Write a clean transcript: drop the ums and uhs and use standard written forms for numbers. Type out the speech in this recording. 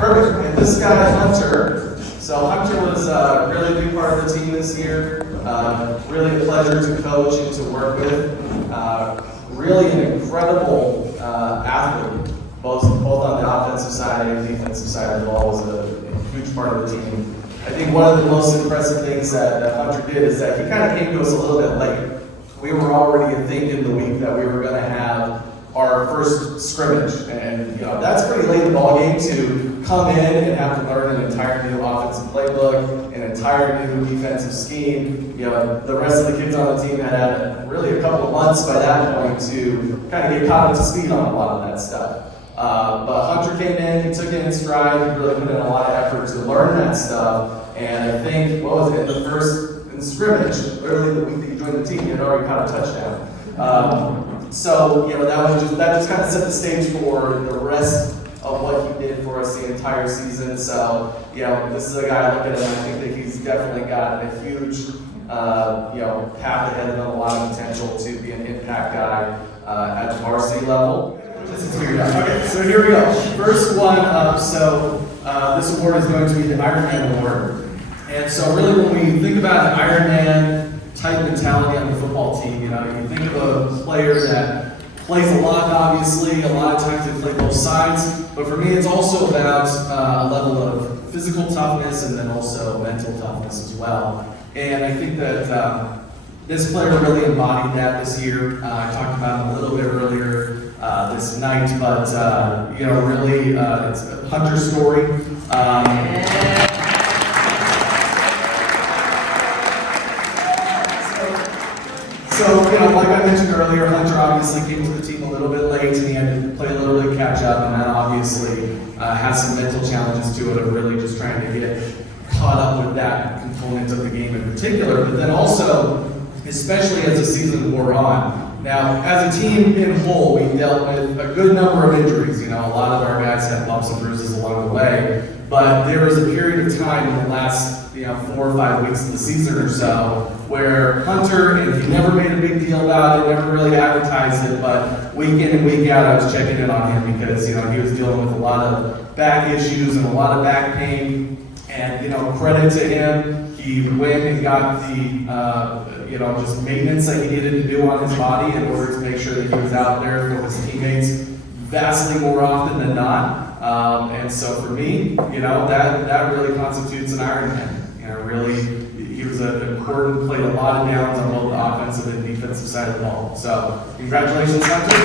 Perfect. And this guy, Hunter. So Hunter was a really big part of the team this year. Really a pleasure to coach and to work with. Really an incredible athlete, both on the offensive side and defensive side of the ball. Was a huge part of the team. I think one of the most impressive things that Hunter did is that he kind of came to us a little bit late. We were already thinking the week that we were going to have our first scrimmage, and that's pretty late in the ball game to come in and have to learn an entire new offensive playbook, an entire new defensive scheme. The rest of the kids on the team had really a couple of months by that point to kind of get caught up to speed on a lot of that stuff. But Hunter came in, he took it in stride, he really put in a lot of effort to learn that stuff, and I think, in the first scrimmage, early the week that you joined the team, he had already caught a touchdown. So that just kind of set the stage for the rest of what he did for us the entire season. So this is a guy I look at him, I think that he's definitely got a huge path ahead of him, a lot of potential to be an impact guy at the varsity level. Okay, so here we go. First one up. So this award is going to be the Ironman Award. And so really when we think about the Ironman type mentality on the football team, you think of a player that plays a lot, obviously. A lot of times they play both sides. But for me, it's also about a level of physical toughness and then also mental toughness as well. And I think that this player really embodied that this year. I talked about him a little bit earlier this night, but really, it's Hunter Storey. So, like I mentioned earlier, Hunter obviously came to the team a little bit late, and he had to play a little bit of catch up, and that obviously has some mental challenges to it of really just trying to get caught up with that component of the game in particular, but then also, especially as the season wore on. Now, as a team in whole, we dealt with a good number of injuries. A lot of our guys had bumps and bruises along the way, but there was a period of time in the last 4 or 5 weeks of the season or so where Hunter, and he never made a big deal about it, never really advertised it, but week in and week out I was checking in on him because he was dealing with a lot of back issues and a lot of back pain, and credit to him, he went and got the just maintenance that he needed to do on his body in order to make sure that he was out there for his teammates vastly more often than not. And so for me, that really constitutes an Ironman. Really, he was an important, played a lot of downs on both the offensive and defensive side of the ball. So, congratulations, Hunter.